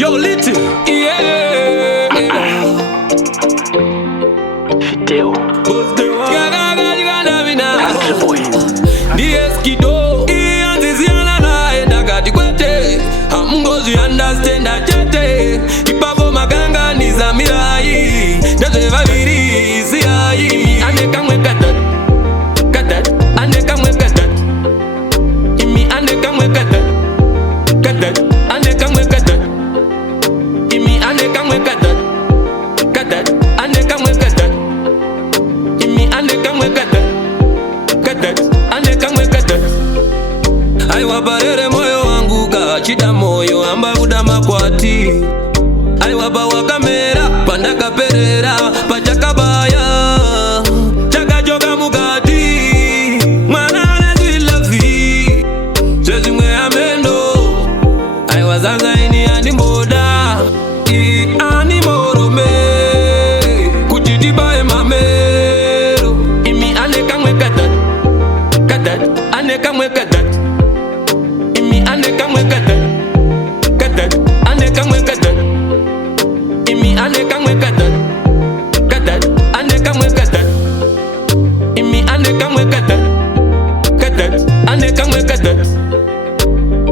Yo, little, yeah. Fideo. Dieskido, ianziziana naye ndakati kwete hamungozi understand achete ipapo maganga nizamirai ndazvevaviri ziyai ane kamwe katat katat ane kamwe katat imi ane kamwe katat katat ane kamwe katat imi ane kamwe katat katat ane kamwe katat imi ane kamwe katat katat ane kamwe katat aiwa parere moyo wangu kachida moyo amba kuda makwati aiwa pawakamera pandakaperera pachakabaya chakachoka mukati mwana anezvilavi zvezvimwe amendo aiwa zanzaini andimboda animorome kuti tibaye mamero imi ane kamwe katat katat ane kamwe katat imi ane kamwe katat katat ane kamwe katat imi ane kamwe katat katat ane kamwe katat imi ane kamwe katat katat ane kamwe katat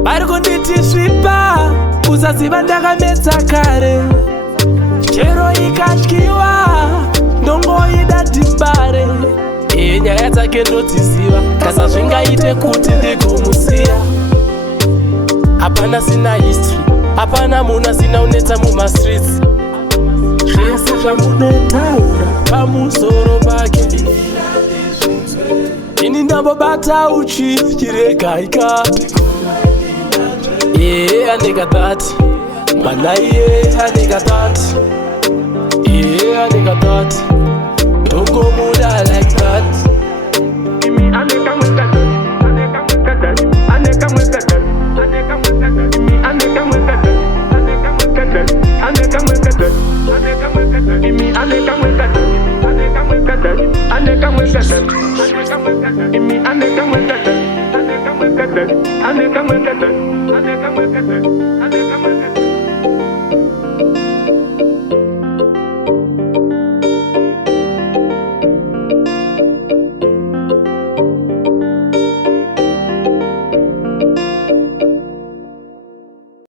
vari kunditi svipa usaziva ndakametsa kare chero ikatyiwa ndongoida dhimbare nyaya dzake ndodziziva kasa zvingaite kuti ndigomusiya hapana sina history hapana munhu asina unetsa mumastreets zvese zvamunotaura pamusoro pake ini ndambobata uchi chirega ikati anekadhati mwana anekadhati anekadhati dongomuda like that imi anekamwe katat anekamwe katat anekamwe katat anekamwe katat imi anekamwe katat anekamwe katat anekamwe katat anekamwe katat imi anekamwe katat anekamwe katat anekamwe katat anekamwe katat imi anekamwe